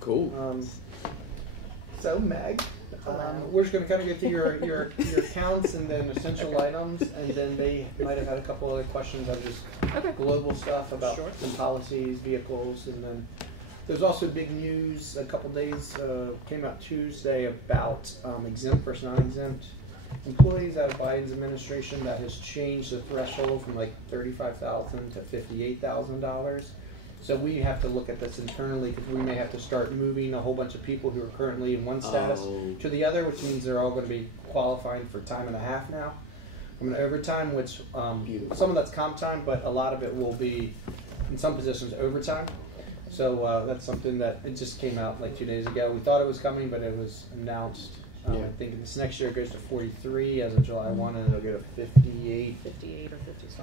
Cool. So Meg, we're just going to kind of get to your counts and then essential items, and then they might have had a couple other questions on just global stuff about some policies, vehicles, and then there's also big news. A couple days came out Tuesday about exempt versus non-exempt employees out of Biden's administration that has changed the threshold from like $35,000 to $58,000. So we have to look at this internally because we may have to start moving a whole bunch of people who are currently in one status to the other, which means they're all going to be qualifying for time and a half now. I mean, overtime, which some of that's comp time, but a lot of it will be, in some positions, overtime. So that's something that it just came out like 2 days ago. We thought it was coming, but it was announced. I think this next year it goes to 43 as of July 1, and it'll go to 58 or 56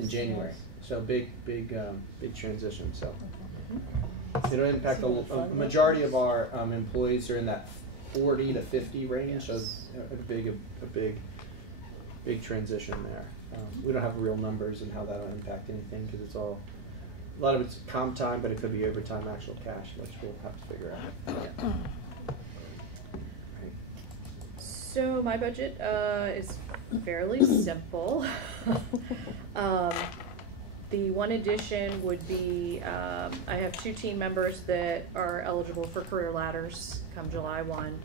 in January. So big transition. So it'll impact a majority of our employees are in that 40 to 50 range. So a big transition there. We don't have real numbers and how that'll impact anything because it's all a lot of it's comp time, but it could be overtime, actual cash, which we'll have to figure out. So my budget is fairly simple. The one addition would be I have 2 team members that are eligible for career ladders come July 1.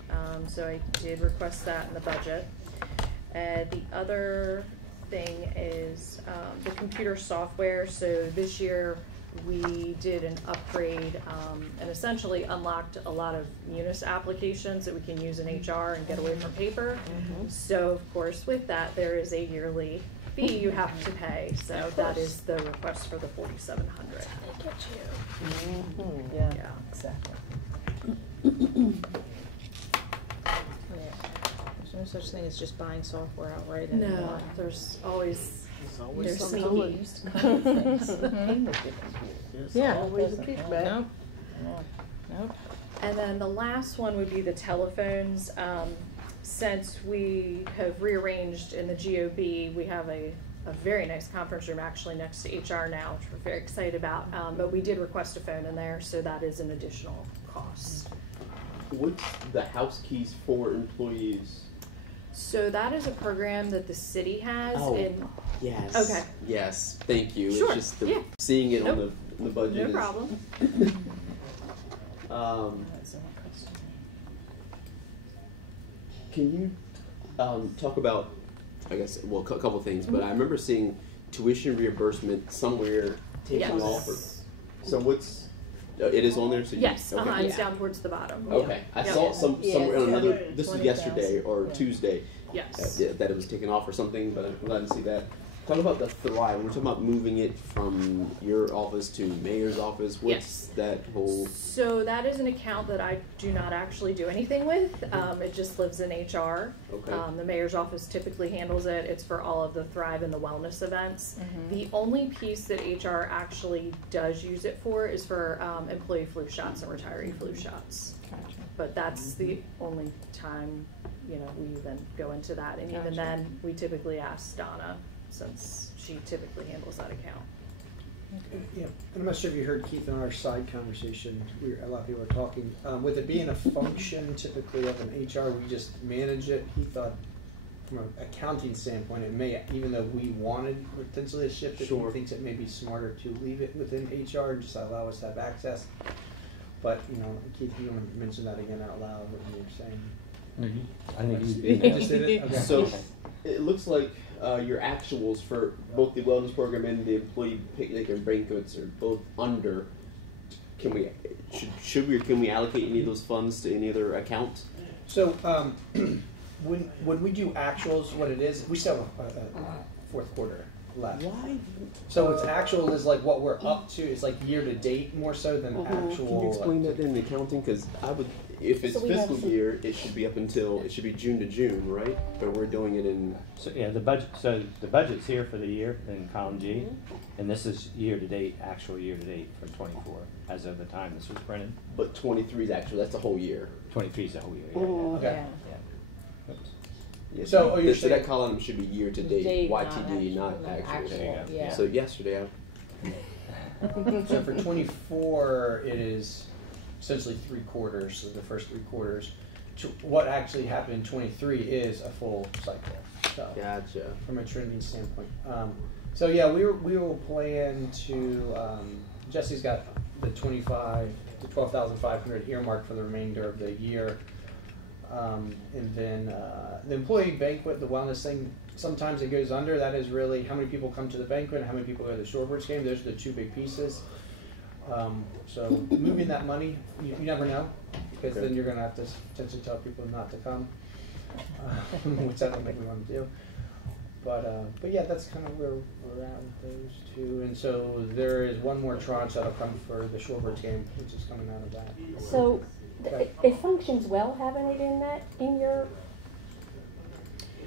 So I did request that in the budget. The other thing is the computer software. So this year we did an upgrade and essentially unlocked a lot of Munis applications that we can use in HR and get away from paper. So of course with that there is a yearly fee you have to pay. So that is the request for the $4,700. I get you. Yeah, exactly. There's no such thing as just buying software outright No, anymore. there's always There's sneaky. Yeah, always a kickback. Nope. Nope. And then the last one would be the telephones. Since we have rearranged in the GOB, we have a very nice conference room actually next to HR now, which we're very excited about. But we did request a phone in there, so that is an additional cost. What's the house keys for employees? So that is a program that the city has. Yes. Okay. Yes. Thank you. Sure. It's just seeing it on the budget. No problem. Can you talk about, I guess, well, a couple things, but I remember seeing tuition reimbursement somewhere taking off. So what's, it is on there? So Yes, okay. it's down towards the bottom. Okay, I saw somewhere on another, this was 20,000. yesterday or Tuesday, Yes. that it was taken off or something, but I'm glad to see that. Talk about the Thrive. We're talking about moving it from your office to mayor's office. What's that whole? So that is an account that I do not actually do anything with. It just lives in HR. Okay. The mayor's office typically handles it. It's for all of the Thrive and the wellness events. The only piece that HR actually does use it for is for employee flu shots and retiree flu shots. Gotcha. But that's the only time, we even go into that. And even then, we typically ask Donna, since she typically handles that account. Yeah, and I'm not sure if you heard Keith in our side conversation. A lot of people were talking. With it being a function typically of an HR, we just manage it. He thought, from an accounting standpoint, it may, even though we wanted potentially to shift it, he thinks it may be smarter to leave it within HR and just allow us to have access. But Keith, you want to mention that again out loud? What you were saying? I think You just did it. Okay. So it looks like your actuals for both the wellness program and the employee picnic and banquets are both under. Can we allocate any of those funds to any other account? So when we do actuals, what it is, we still have a fourth quarter left. Why? So it's actual is like what we're up to. It's like year to date more so than actual. Can you explain that in accounting? Because I would, if it's fiscal year, it should be up until it should be June to June, right? But we're doing it in. So the budget. So the budget's here for the year in column G, and this is year to date, actual year to date for 24 as of the time this was printed. But 23 is actually that's the whole year. 23 is the whole year. Yeah. Okay. Yeah. Oops. Yeah, So so that column should be year to date, YTD, not actual. There you go. Yeah. So yesterday, So for 24, it is essentially 3 quarters, so the first 3 quarters. What actually happened in 23 is a full cycle. So Gotcha. from a trending standpoint. So yeah, we will plan to. Jesse's got the 12,500 earmarked for the remainder of the year, and then the employee banquet, the wellness thing. Sometimes it goes under. That is really how many people come to the banquet and how many people go to the Shorebirds game. Those are the 2 big pieces. So moving that money, you never know, because then you're going to have to potentially tell people not to come, which I don't think we want to do. But yeah, that's kind of where we're at with those 2. And so there is one more tranche that'll come for the Shorebirds game, which is coming out of that. So it functions well having it in your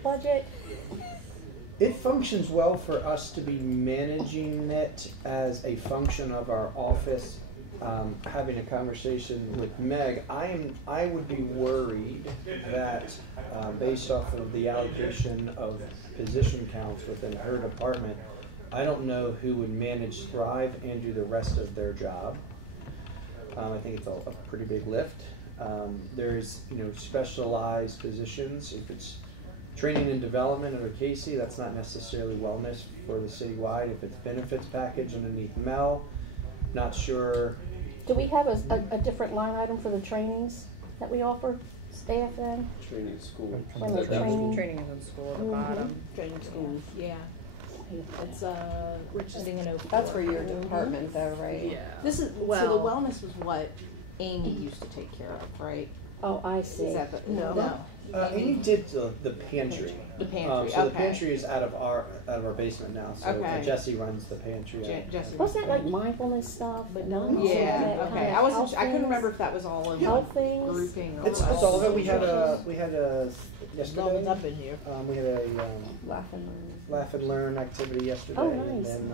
budget. It functions well for us to be managing it as a function of our office. Having a conversation with Meg, I would be worried that based off of the allocation of position counts within her department, I don't know who would manage Thrive and do the rest of their job. I think it's a pretty big lift. There's specialized positions. If it's training and development under Casey, that's not necessarily wellness for the citywide. If it's benefits package underneath Mel, not sure. Do we have a different line item for the trainings that we offer staff then? Training school. When they're training? Training is in school at the bottom. Training schools, yeah. It's Rich is thinking of. that's for your department though, right? Yeah. This is, so the Well- wellness was what Amy used to take care of, right? Oh, I see. Is that the, No. Amy did the pantry. The pantry, So the okay. pantry is out of our basement now. So Okay. Jesse runs the pantry. Jesse. Wasn't that like mindfulness stuff, but no? Yeah, That okay. kind of I wasn't, health I couldn't things? remember if that was all in Health one things? grouping or It's what. all of it. We had a yesterday. up in here. We had a Laugh and learn. laugh and learn activity yesterday, Oh, and nice. then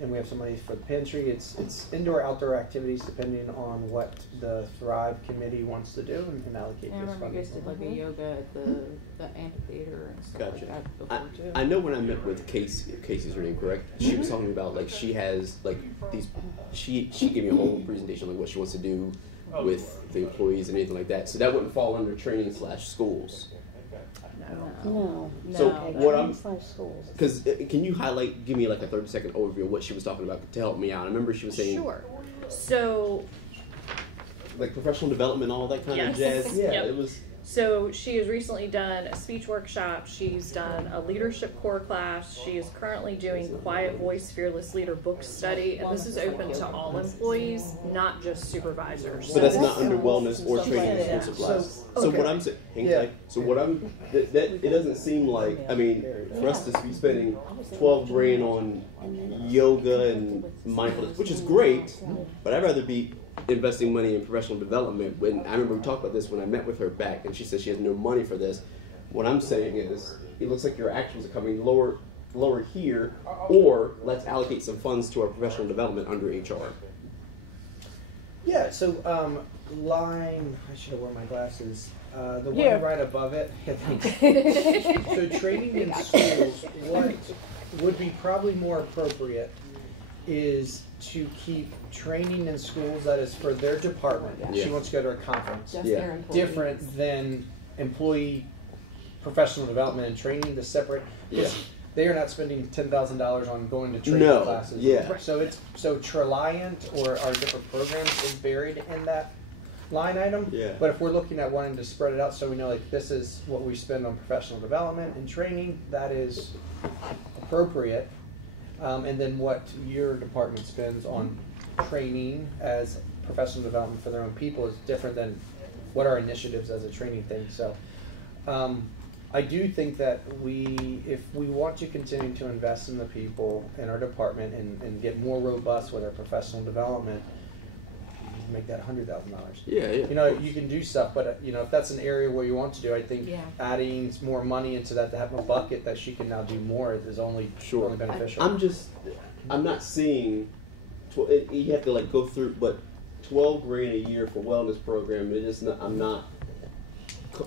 and we have somebody for the pantry. It's indoor outdoor activities depending on what the Thrive committee wants to do and can allocate Yeah, I this remember you guys funding. did like a yoga at the amphitheater and stuff Gotcha. like that before too. I know when I met with Casey, if Casey's her name correct, she was talking about like she has like these. She gave me a whole presentation on like what she wants to do with the employees and anything like that. So that wouldn't fall under training / schools. No. So No. what I'm, Training / schools. because can you give me like a 30-second overview of what she was talking about to help me out? I remember she was saying Sure. So like professional development, all that kind of Yes. jazz. Yeah, Yep. it was. So she has recently done a speech workshop. She's done a leadership core class. She is currently doing Quiet Voice Fearless Leader book study, and this is open to all employees, not just supervisors. But that's So- not under wellness or training and Yeah. school supplies. So, So okay. what I'm saying, Yeah. so what I'm that it doesn't seem like for us to be spending $12,000 on yoga and mindfulness, which is great, but I'd rather be investing money in professional development. When I remember we talked about this when I met with her back, and she said she has no money for this. What I'm saying is, it looks like your actions are coming lower here, or let's allocate some funds to our professional development under HR. Yeah, so line, I should have worn my glasses. The one Yeah. right above it. Yeah, thanks. So training in schools, what would be probably more appropriate is to keep training in schools that is for their department. Yeah. She wants to go to a conference. Just Yeah. their employees. Different than employee professional development and training, the separate. Yeah. They are not spending $10,000 on going to training No, classes. yeah. So Treliant or our different programs is buried in that line item. Yeah. But if we're looking at wanting to spread it out, so we know like this is what we spend on professional development and training, that is appropriate. And then what your department spends on training as professional development for their own people is different than what our initiatives as a training thing. So I do think that if we want to continue to invest in the people in our department and get more robust with our professional development, make that $100,000. Yeah, yeah. You know, you can do stuff, but if that's an area where you want to do, I think Yeah. adding more money into that to have a bucket that she can now do more is only Sure. only beneficial. I'm not seeing. You have to like go through, but $12,000 a year for wellness program. It just not, I'm not.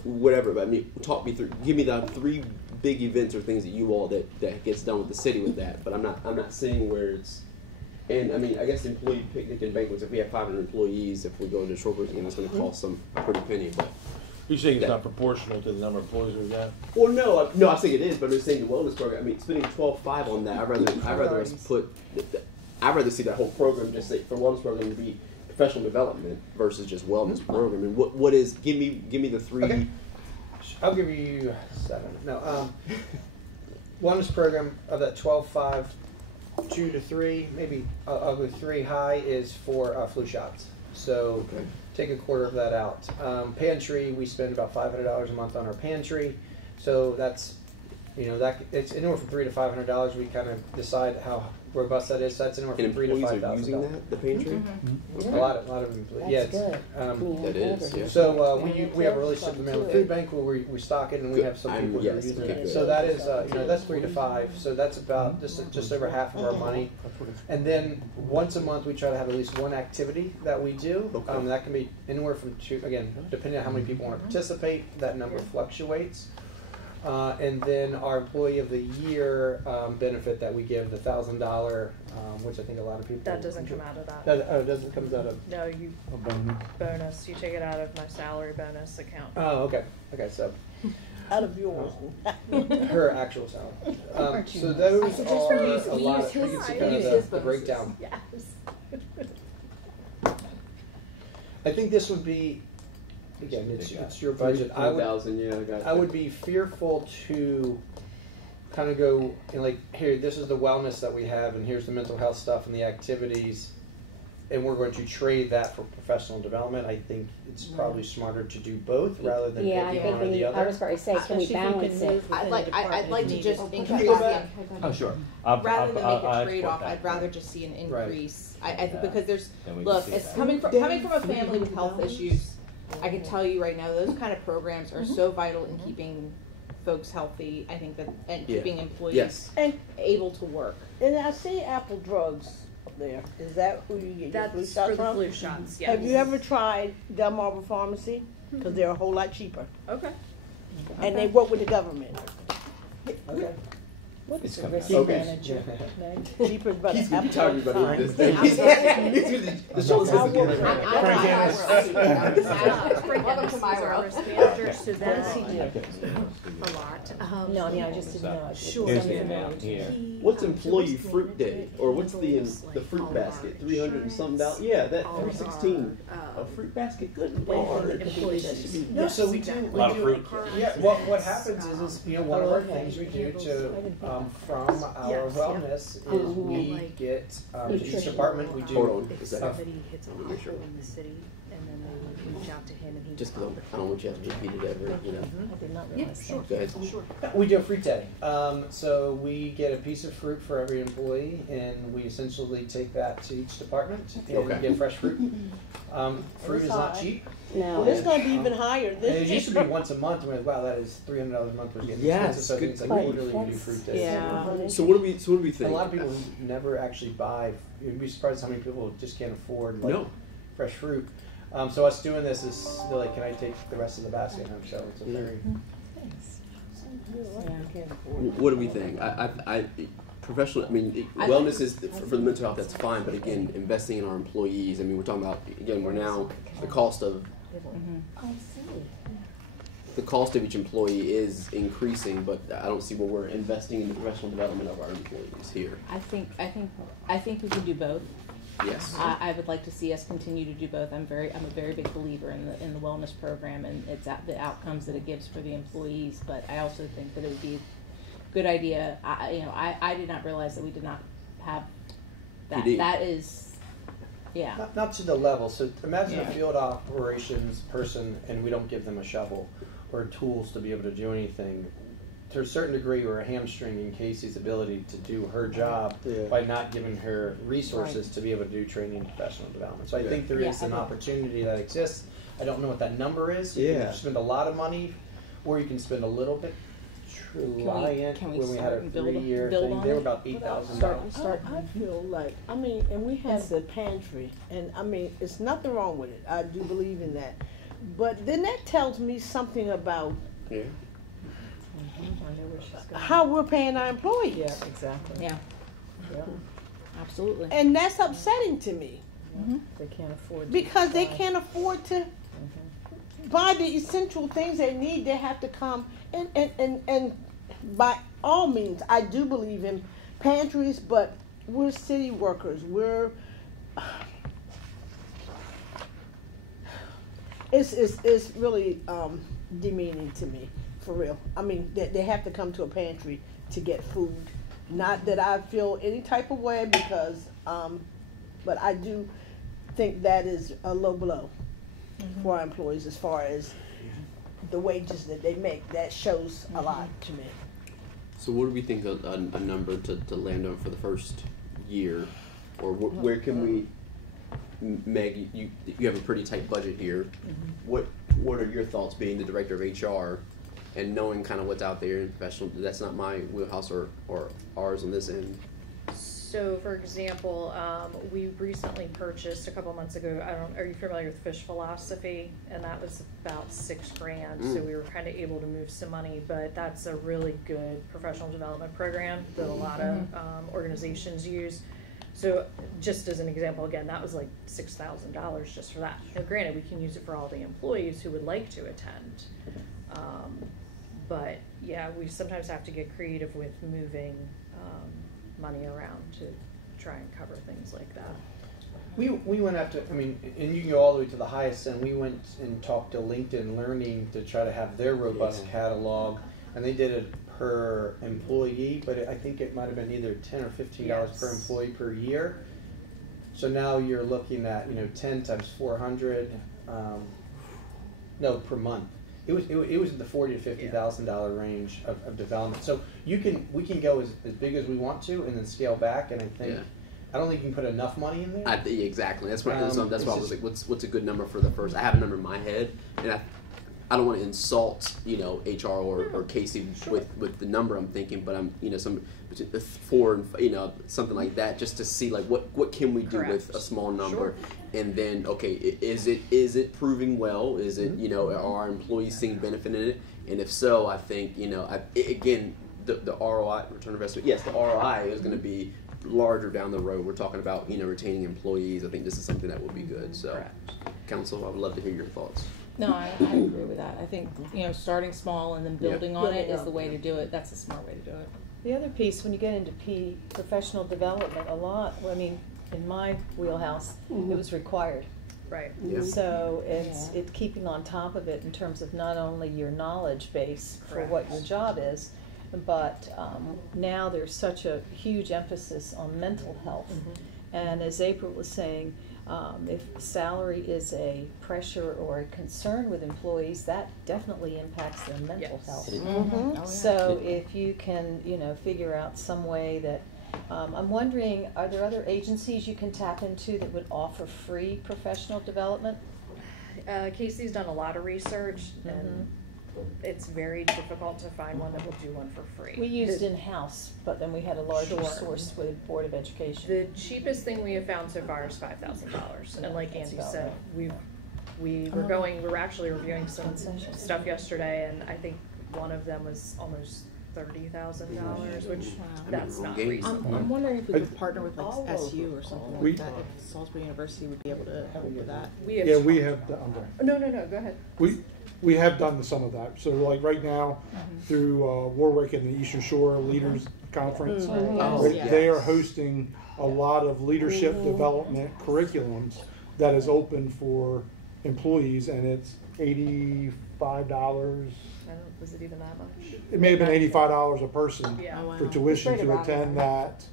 Whatever, but I mean, talk me through. Give me the 3 big events or things that you all that gets done with the city with that. But I'm not seeing where it's And I mean, I guess employee picnic and banquets, if we have 500 employees, if we go into short break, it's going to cost them a pretty penny. But You're saying it's not proportional to the number of employees we've got? well, no, I think it is, but I'm just saying the wellness program. I mean, spending $12.5 on that, I'd rather us put. I'd rather see that whole program just say for wellness program to be professional development versus just wellness program. And what is? Give me the three. Okay. I'll give you 7. No, wellness program of that 12.5, 2 to 3, maybe I'll go 3 high is for flu shots. So take a quarter of that out. Pantry, we spend about $500 a month on our pantry, so that's that it's anywhere from $300 to $500. We kind of decide how robust that is. So that's anywhere from $3,000 to $5,000. Are using that the pantry? A lot of employees. That's Yeah, good. That is. Yeah. So we have a relationship with the Maryland Food Bank where we stock it and we have some people who are using it. So that is that's 3 to 5. So that's about just over half of our money. And then once a month we try to have at least one activity that we do. That can be anywhere from 2. Again, depending on how many people want to participate, that number fluctuates. And then our Employee of the Year benefit that we give, the $1,000, which I think a lot of people. That doesn't come out of that. It doesn't come out of. No, you bonus. You take it out of my salary bonus account. Oh, okay. Okay, so Out of yours. her actual salary. So those are a lot. You can see kind of the breakdown. Yes. I think this would be. Again, it's your budget. I would be fearful to kind of go and like, here, this is the wellness that we have, and here's the mental health stuff and the activities, and we're going to trade that for professional development. I think it's probably smarter to do both rather than picking one or the other. I was going to say, can we balance it? I'd like to just increase Oh, sure. rather than make a trade-off. I'd rather just see an increase. I think because there's it's coming from a family with health issues. I can tell you right now, those kind of programs are so vital in keeping folks healthy. I think that and keeping employees able to work. And I see Apple Drugs up there. Is that who you get your flu shots for the from? flu shots. Yes. Have you ever tried Delmarva Pharmacy? Because they're a whole lot cheaper, Okay. and they work with the government. Okay. What It's is the coming. risk Okay. manager? Cheaper, but He's Apple talking Drugs about fine. this thing. The show's Welcome to my world. Risk manager, so What that's does he do? a lot. No, I just didn't know. Sure. Here's the amount here. What's employee fruit day, or what's the fruit basket? $300 and something dollars. Yeah, that $316. A fruit basket. Good lord. No, so we do. A lot of fruit. Yeah. What happens is one of our things we do to from our wellness is we get to each department we do. Hold on a second. Somebody hits a pothole in the city, and then they would reach out to him, and he Just because I don't want you to have to repeat it ever, I did not realize that. Go ahead. We do a fruit day. So we get a piece of fruit for every employee, and we essentially take that to each department and get fresh fruit. Fruit is not cheap. No. Well, it's going to be even higher And this it used to be once a month. And we're like, wow, that is $300 a month. We're getting Yes, expensive. So I think it's like good quarterly we do fruit days. Yeah. So what do we And think? a lot of people never actually buy. You'd be surprised how many people just can't afford fresh fruit. So us doing this is they're like, can I take the rest of the basket home? So it's a very What do we think? I professional. I mean, wellness is for the mental health. That's fine, but again, investing in our employees. I mean, we're talking about we're now the cost of I see. the cost of each employee is increasing, but I don't see where we're investing in the professional development of our employees here. I think we can do both. Yes. I would like to see us continue to do both. I'm a very big believer in the wellness program and the outcomes that it gives for the employees. But I also think that it would be a good idea. I did not realize that we did not have that. PD. That is, not to the level. So imagine a field operations person, and we don't give them a shovel or tools to be able to do anything. To a certain degree, we're hamstringing Casey's ability to do her job by not giving her resources to be able to do training and professional development. So I think there is an opportunity that exists. I don't know what that number is. You can spend a lot of money, or you can spend a little bit. Can we when we had a start and build 3-year build thing, on they were it? about $8,000. I feel like, and we have the pantry, and it's nothing wrong with it. I do believe in that. But then that tells me something about how we're paying our employees. Yeah, exactly. Yeah. Absolutely. And that's upsetting to me. They can't afford to. Because they can't afford to buy the essential things they need. They have to come and by all means, I do believe in pantries, but we're city workers. It's really demeaning to me, for real. I mean, they have to come to a pantry to get food. Not that I feel any type of way because, but I do think that is a low blow for our employees as far as the wages that they make. That shows a lot to me. So what do we think a number to land on for the first year? Or where can we, Meg, you have a pretty tight budget here. What are your thoughts being the director of HR and knowing kind of what's out there in professional? That's not my wheelhouse or ours on this end. So, for example, we recently purchased a couple months ago. Are you familiar with Fish Philosophy? And that was about $6,000. So we were kind of able to move some money, but that's a really good professional development program that a lot of organizations use. So, just as an example, again, that was like $6,000 just for that. Now, granted, we can use it for all the employees who would like to attend. But yeah, we sometimes have to get creative with moving money around to try and cover things like that. We went after, I mean, and you can go all the way to the highest, and we went and talked to LinkedIn Learning to try to have their robust catalog, and they did it per employee, but I think it might have been either $10 or $15 per employee per year. So now you're looking at 10 times 400, per month. It was in the $40,000 to $50,000 range of development. So we can go as big as we want to, and then scale back. And I think I don't think you can put enough money in there. Exactly. That's why I was like, what's a good number for the first? I have a number in my head, and I don't want to insult HR or Casey with the number I'm thinking, but I'm some between 4 and something like that, just to see like what can we do with a small number, and then is it proving well? Is it are our employees seeing benefit in it? And if so, I think again the ROI, return on investment. Yes, the ROI is going to be larger down the road. We're talking about retaining employees. I think this is something that will be good. So, Council, I would love to hear your thoughts. No, I agree with that. I think starting small and then building on it is the way to do it. That's a smart way to do it. The other piece, when you get into professional development, I mean, in my wheelhouse, it was required. Right. Yeah. So it's keeping on top of it in terms of not only your knowledge base for what your job is, but now there's such a huge emphasis on mental health. And as April was saying, if salary is a pressure or a concern with employees, that definitely impacts their mental health. So if you can, figure out some way that, I'm wondering, are there other agencies you can tap into that would offer free professional development? Casey's done a lot of research, and it's very difficult to find one that will do one for free. We used in-house, but then we had a larger source with Board of Education. The cheapest thing we have found so far is $5,000, and like Andy said, we're actually reviewing some stuff yesterday, and I think one of them was almost $30,000, which that's not reasonable. I'm wondering if we could partner with like SU or something like that. If Salisbury University would be able to help with that. We have done. No, go ahead. We have done some of that. So like right now, through Warwick and the Eastern Shore Leaders Conference, they are hosting a lot of leadership development curriculums that is open for employees, and it's $85. Was it even that much? It may have been $85 a person for tuition to attend that.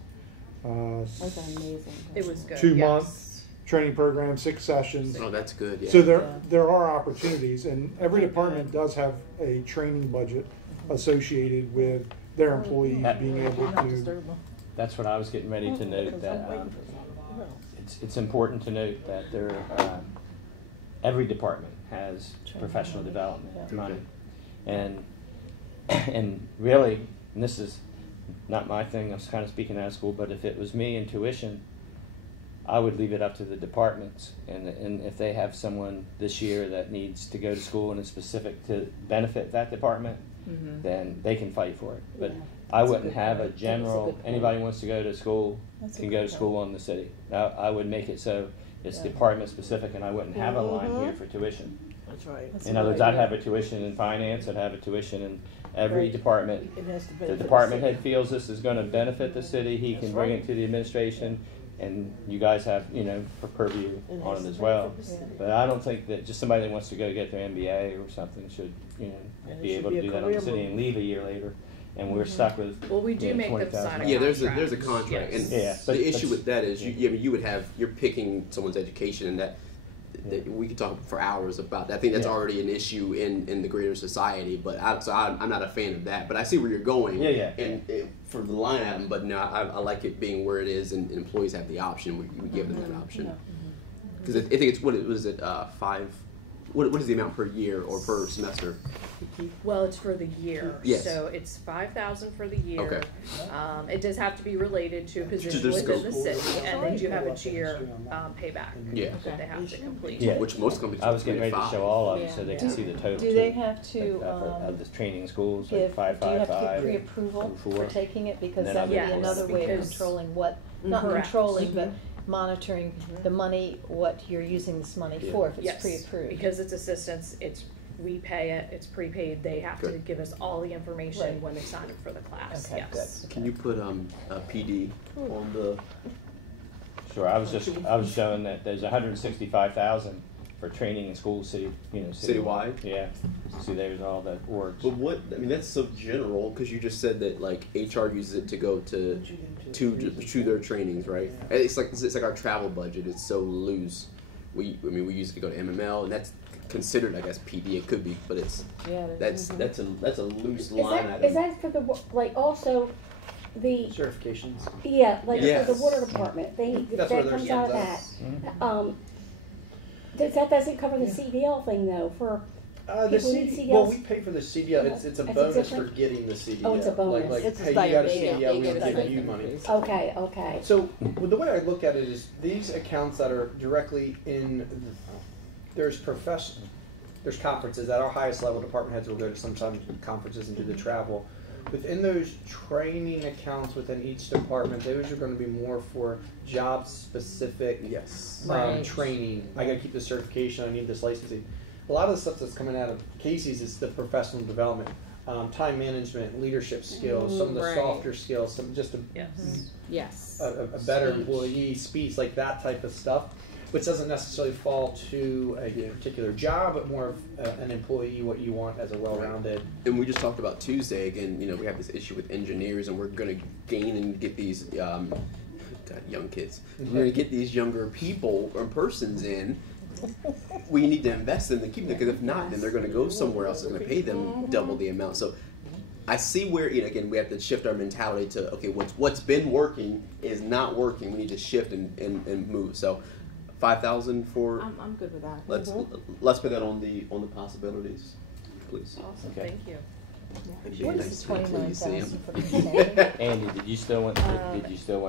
That's amazing. It was good. 2-month training program, 6 sessions. Oh, that's good. Yeah. So there are opportunities, and every department does have a training budget associated with their employees being able to. That's what I was getting ready to note. That it's important to note that every department has professional development money, and really, and this is not my thing. I was kind of speaking out of school, but if it was me in tuition, I would leave it up to the departments, and if they have someone this year that needs to go to school and is specific to benefit that department, then they can fight for it. But I wouldn't have a general, anybody wants to go to school can go to school in the city. I would make it so it's department specific, and I wouldn't have a line here for tuition. That's right. In other words, I'd have a tuition in finance, I'd have a tuition in every department. The department head feels this is going to benefit the city, he can bring it to the administration, and you guys have, for purview on it as well. But I don't think that just somebody that wants to go get their MBA or something should, be able to do that on the city and leave a year later. And we're stuck with. Well, we do make them 20,000. sign a Yeah, contract. there's a contract, Yes. and the issue with that is you would have, you're picking someone's education, and that we could talk for hours about that. I think that's already an issue in the greater society, but I'm not a fan of that. But I see where you're going. And for the line item, but no, I like it being where it is, and employees have the option. We give them that option because I think it's what is it 5. What is the amount per year or per semester? Well, it's for the year. Yes. So it's $5,000 for the year. Okay. It does have to be related to a position within the city, and they do have a 2-year payback that they have to complete. Yeah. Which most companies. I was getting ready to show all of them so they can see the total. Do they have to of the training schools, do you have to get 555, pre-approval for taking it? Because Then that would be yes, another way of because- controlling not Correct. controlling, but monitoring the money, what you're using this money for, if it's Yes, pre-approved. because it's assistance, we pay it, it's prepaid, they have to Good. give us all the information Right. when they sign up for the class, Okay, yes. good. Can you put a PD on the? Sure, I was showing that there's 165,000 for training in schools, Citywide? Yeah. See, there's all that orgs. But that's so general because you just said that like HR uses it to go to their trainings, right? It's like our travel budget. It's so loose. We use it to go to MML, and that's considered, I guess, PD. It could be, but that's a loose line item. Is that for the, like, also the, Certifications. for the water department, That's that where comes theirs out of comes that? That doesn't cover the CDL thing though, for The people need CD, well, CDLs? we pay for the CDL. It's a Is it bonus for different? getting the CDL. Oh, it's a bonus. Like It's a hey, you got a stipend. CDL, we They get a give you stipend. money. Okay. So the way I look at it is these accounts that are directly there's conferences at our highest level. Department heads will go to sometimes conferences and do the travel. Within those training accounts within each department, those are going to be more for job specific Right. training. I got to keep this certification. I need this licensing. A lot of the stuff that's coming out of Casey's is the professional development, time management, leadership skills, some of the Right. softer skills, some just Yes. a better Speech. employee, speech, like that type of stuff, which doesn't necessarily fall to a particular job, but more of an employee, what you want as a well-rounded. And we just talked about Tuesday again. We have this issue with engineers, and we're going to gain and get these young kids. We're going to get these younger people or persons in. We need to invest in them to keep them, because if not, then they're going to go somewhere else. They're going to pay them double the amount. So I see where again we have to shift our mentality to what's been working is not working. We need to shift and move. So 5,000 for. I'm good with that. Let's put that on the possibilities, please. Awesome, Okay. thank you. What is the 29,000 for the training? Andy, did you still want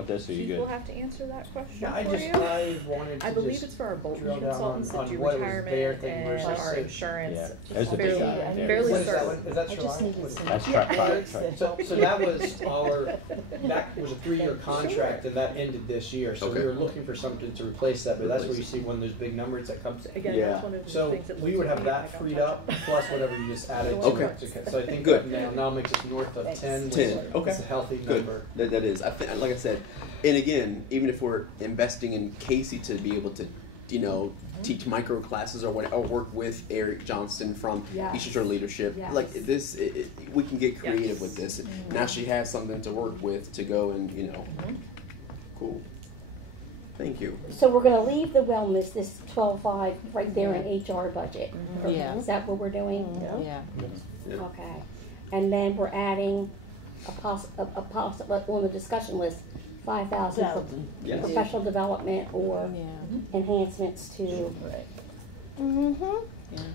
this, or you Keith good? will have to answer that question Yeah, I for you. wanted to I believe just it's for our Bolton drill down consultants on that do what was their retirement thing and versus our safe. insurance. Yeah, there's a big Fairly, guy there. fairly What is that certain. one? Is that I just July? needed some. That's right. So that was that was a 3-year contract, and that ended this year. So we Okay. were looking for something to replace that, but that's where you see one of those big numbers that comes. Again, Yeah. that's one of the So things that we looks would like have we that might not freed touch up, plus whatever you just added to Okay. it. So I think Good. that now makes us north of 10. 10. Okay. It's a healthy Good. number. That is. I think, like I said, and again, even if we're investing in Casey to be able to, teach micro classes or work with Eric Johnston from Yes. Eastern Shore Leadership, Yes. like this, we can get creative Yes. with this. Now she has something to work with to go and cool. Thank you. So we're gonna leave the wellness, this 12.5 right there in HR budget. Yeah. Is that what we're doing? Yeah. Yeah. Okay. And then we're adding a possible, on the discussion list, 5,000 for Yes. professional development or Yeah. enhancements to. Right. Mm-hmm.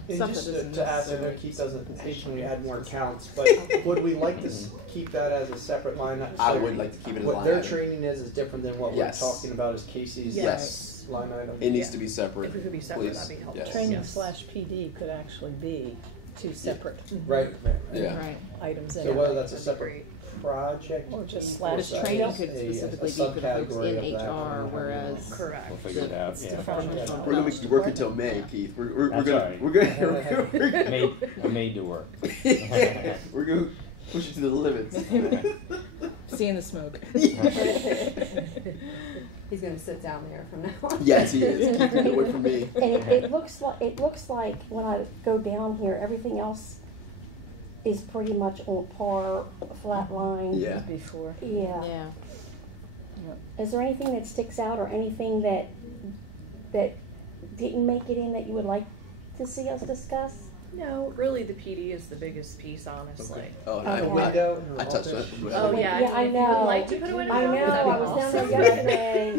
And Stuff just that doesn't to add, I know necessarily- Keith doesn't occasionally add more accounts, but would we like to keep that as a separate line? I would like to keep it as a What line their item. training is different than what Yes. we're talking about as Casey's Yes. line item. It needs to be separate. If it could be separate, please. that'd be helpful. Yes. Training Yes. / PD could actually be two separate Right. Yeah. Right. items in So it. whether that's a That'd be separate great. project Or just team slash This is training a- could a specifically be for the folks subcategory in of that. HR, whereas Correct. We'll figure it out. It's Yeah. professional. We're gonna make you work until May, Keith. We're That's gonna all right. we're gonna Made to work. we're gonna push it to the limits. seeing the smoke. He's gonna sit down there from now on. Yes, he is. Keep him away from me. And it looks like when I go down here, everything else is pretty much on par, flat line. Yeah. Before. Yeah. Yeah. Is there anything that sticks out or anything that didn't make it in that you would like to see us discuss? No, really the PD is the biggest piece, honestly. Oh, Okay. I Window in her I touched office. that. Oh yeah, Yeah, I if you would know. like to put a window I know, that'd be I was down there awesome. yesterday.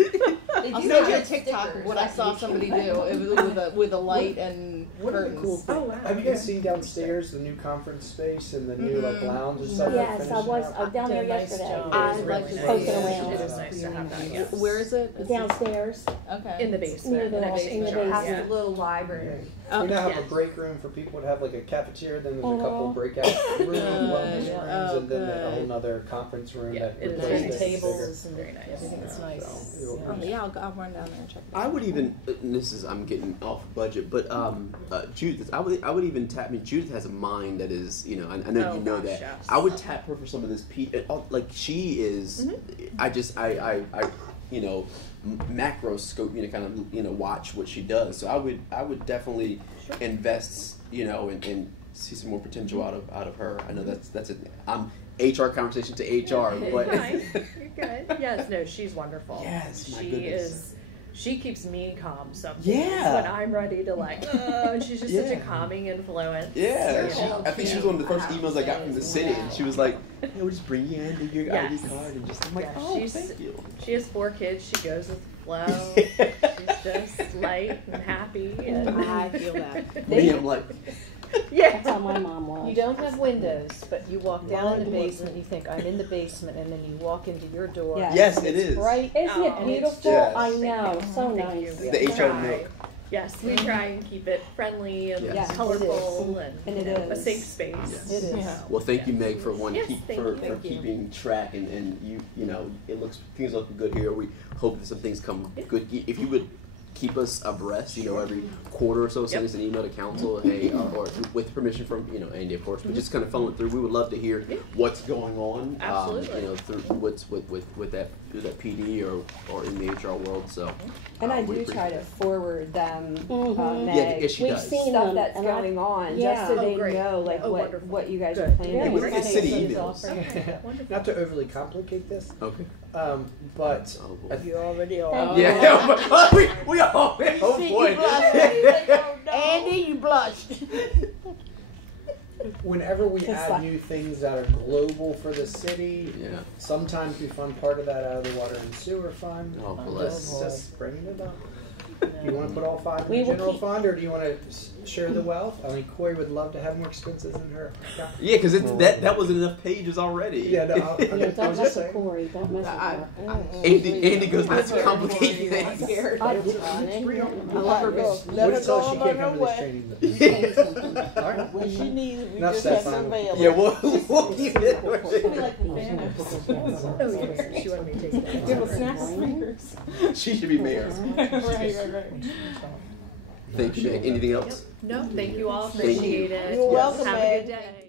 Did I'll you send see you a TikTok of stickers what I after saw you somebody do? show It was with a light and What are the cool curtains. things? Oh, wow. Have you guys seen downstairs the new conference space and the new like lounge and stuff? they're Yes, I finishing was up? down there Did a nice yesterday. job. I'd like to Poking see it. around. It is nice to have that, yes. Where is it? Downstairs. Okay. In the basement. Near the- in the in the basement. basement. Has Yeah. a little library. Oh, We now have yes. a break room for people to have like a cafeteria, then there's a couple Mhm. breakout rooms, wellness yeah. rooms, Oh, and then a good. whole nother conference room Yeah, that it is replaces nice. it Tables and Very nice. everything is nice. So, Oh, yeah, I'll run down there and check. I would even. And this is I'm getting off budget, but Judith, I would even tap. I mean, Judith has a mind that is, you know. I know Oh, you know gosh, that. yes. I would tap her for some of this. Like she is. I you know, macro scope. You know, kind of watch what she does. So I would definitely invest. You know, and see some more potential out of her. I know that's I'm HR conversation to HR, but You're fine. You're good. Yes, no, she's wonderful. Yes, my she goodness. is. She keeps me calm sometimes Yeah. when I'm ready to and she's just such a Yeah. calming influence. yeah, you know. I think she was one of the first emails I got from the city, and she was like, "Hey, we'll just bring you in, your Yes. ID card, and just." I'm like, Yeah, "Oh, she's- thank you." She has 4 kids. She goes with the flow. She's just light and happy. And I feel that. Me, I'm like, yeah. That's how my mom was. You don't have windows, but you walk down in the basement, you think, I'm in the basement, and then you walk into your door. Yeah. yes, it is. Bright. Isn't it Oh, beautiful? yes. I know, so Thank nice. you. The HR try. milk. Yes, we try and keep it friendly and Yes. colorful and, And it a is. safe space. Yes. It is. Yeah. Well, thank you, Meg, for Yes, keep thank for you. Thank you. keeping track, and you know things look good here. We hope that some things come good. If you would keep us abreast, every quarter or so, send us an email to council, hey, or with permission from Andy, of course, but just kind of funnel it through. We would love to hear what's going on. Absolutely. Through what's with that PD or in the HR world. So. And I we do appreciate try to it. forward them, Mhm. Meg, Yeah, she We've does. seen stuff them, that's and I- going on, Yeah. just so Oh, they great. know like Oh, what wonderful. you guys Good. are planning. Very Yeah, we're gonna get nice. city That is emails. awesome. Not to overly complicate this, Okay. but Oh, boy. You already are. Thank Yeah, we all. Oh boy. Andy, you blushed. whenever we Just add like- new things that are global for the city, Yeah. sometimes we fund part of that out of the water and sewer fund. Oh, bless. Just bringing it up. You want to put all 5 in We the will general keep- fund, or do you want to share the wealth? I mean, Corey would love to have more expenses in her account. Yeah, because that wasn't enough pages already. Yeah, no, Yeah, I don't was mess just with saying. Corey. Don't mess with her. Andy goes, let's complicate I'm things. scared. I It's real. I love her, but Let her Wouldn't tell go she on can't her come to this way. training. All right. When she needs, we Enough just said, have Mom. available. Yeah, we'll keep it. Oh, yeah. She wanted me to take that. Little snacks. She should be mayor. Right. Thank you. Anything else? No, thank you all. Thank you. Appreciate it. You're welcome, Have a Meg. good day.